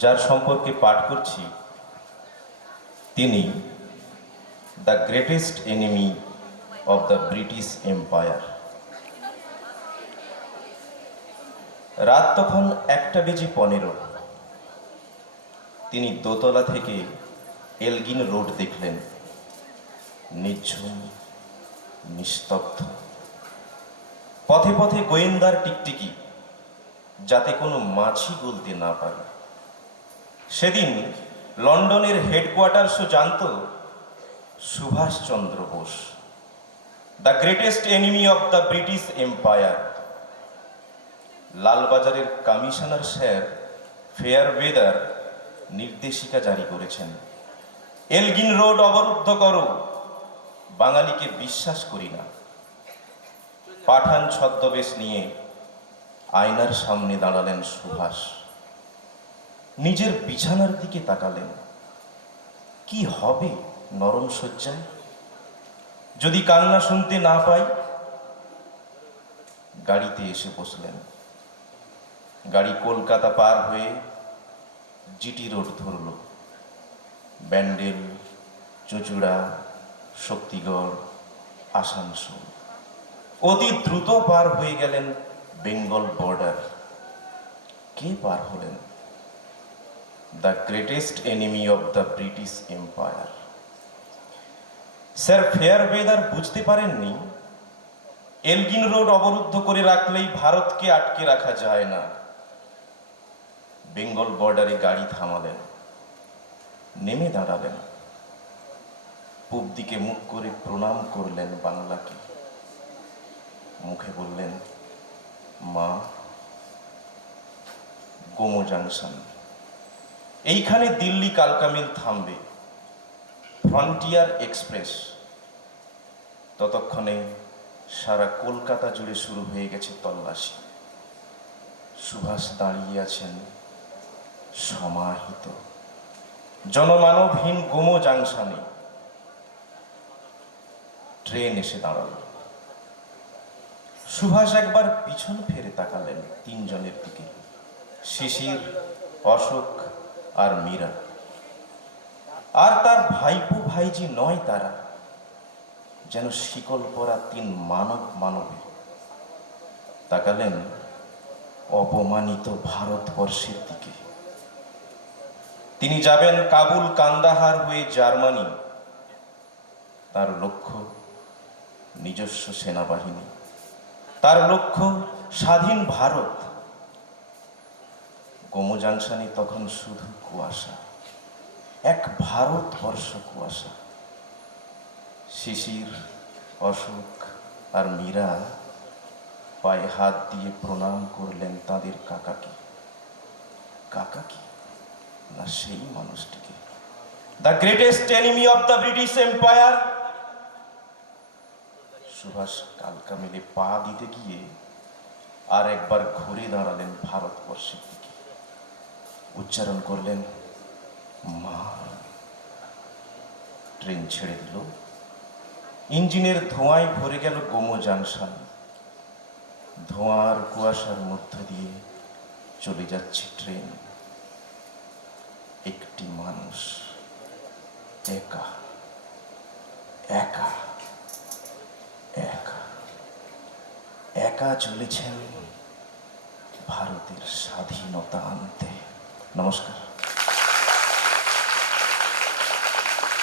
যার সম্পর্কে পাঠ করছি তিনি the greatest enemy of the British Empire. রাত তখন 1:15। তিনি দোতলা থেকে এলগিন রোড দেখলেন, নিঝুম, নিস্তব্ধ। পথে পথে গোয়েন্দার টিকটিকি, যাতে কোনো মাছি গলতে না পারে। সেদিন লন্ডনের হেডকোয়ার্টার্সও জানত Subhas Chandra Bose, the greatest enemy of the British Empire. লালবাজারের কমিশনার স্যার ফেয়ারওয়েদার নির্দেশিকা জারি করেছেন, এলগিন রোড অবরুদ্ধ করো, বাঙালিকে বিশ্বাস করি না। পাঠান ছদ্মবেশ নিয়ে আয়নার সামনে দাঁড়ালেন সুভাষ। নিজের বিছানার দিকে তাকালেন। কি হবে নরম শয্যায় যদি কান্না শুনতে না পাই? গাড়িতে এসে বসলেন। গাড়ি কলকাতা পার হয়ে জিটি রোড ধরল। ব্যান্ডেল, চুঁচুড়া, শক্তিগড়, আসানসোল। অতি দ্রুত পার হয়ে গেলেন বেঙ্গল বর্ডার। কে পার হলেন? The greatest enemy of the British Empire. Sir Fairweather বুঝতে পারেননি এলগিন রোড অবরুদ্ধ করে রাখলেই ভারতকে আটকে রাখা যায় না। বেঙ্গল বর্ডারে গাড়ি থামালেন, নেমে দাঁড়ালেন, পূব দিকে মুখ করে প্রণাম করলেন বাংলাকে। মুখে বললেন, মা। গোমো জাংশন, এইখানে দিল্লি কালকা মেল থামবে, ফ্রন্টিয়ার এক্সপ্রেস। ততক্ষণে সারা কলকাতা জুড়ে শুরু হয়ে গেছে তল্লাশি। সুভাষ দাঁড়িয়ে আছেন সমাহিত জনমানবহীন গোমো জাংশনে। ট্রেন এসে দাঁড়াল। সুভাষ একবার পিছন ফেরে তাকালেন তিনজনের দিকে, শিশির, অশোক আর মীরা। আর তার ভাইপো ভাইজি নয় তারা, যেন শিকল পরা তিন মানব মানবে। তাকালেন অপমানিত ভারতবর্ষের দিকে। তিনি যাবেন কাবুল, কান্দাহার হয়ে জার্মানি। তার লক্ষ্য নিজস্ব সেনাবাহিনী, তার লক্ষ্য স্বাধীন ভারত। গোমো জাংশনে তখন শুধু কুয়াশা, এক ভারতবর্ষ কুয়াশা। শিশির, অশোক আর মীরা পায়ে হাত দিয়ে প্রণাম করলেন তাদের কাকাকে। কাকাকে না সেই মানুষটিকে, the greatest enemy of the British Empire. Subhash কালকা মেলে পা দিতে গিয়ে আর একবার ঘুরে দাঁড়ালেন ভারতবর্ষের দিকে। উচ্চারণ করলেন, মা। ট্রেন ছেড়ে দিল। ইঞ্জিনের ধোঁয়ায় ভরে গেল গোমো জাংশন। ধোঁয়ার কুয়াশার মধ্য দিয়ে চলে যাচ্ছে ট্রেন। একটি মানুষ একা একা একা একা চলেছেন ভারতের স্বাধীনতা আনতে। নমস্কার।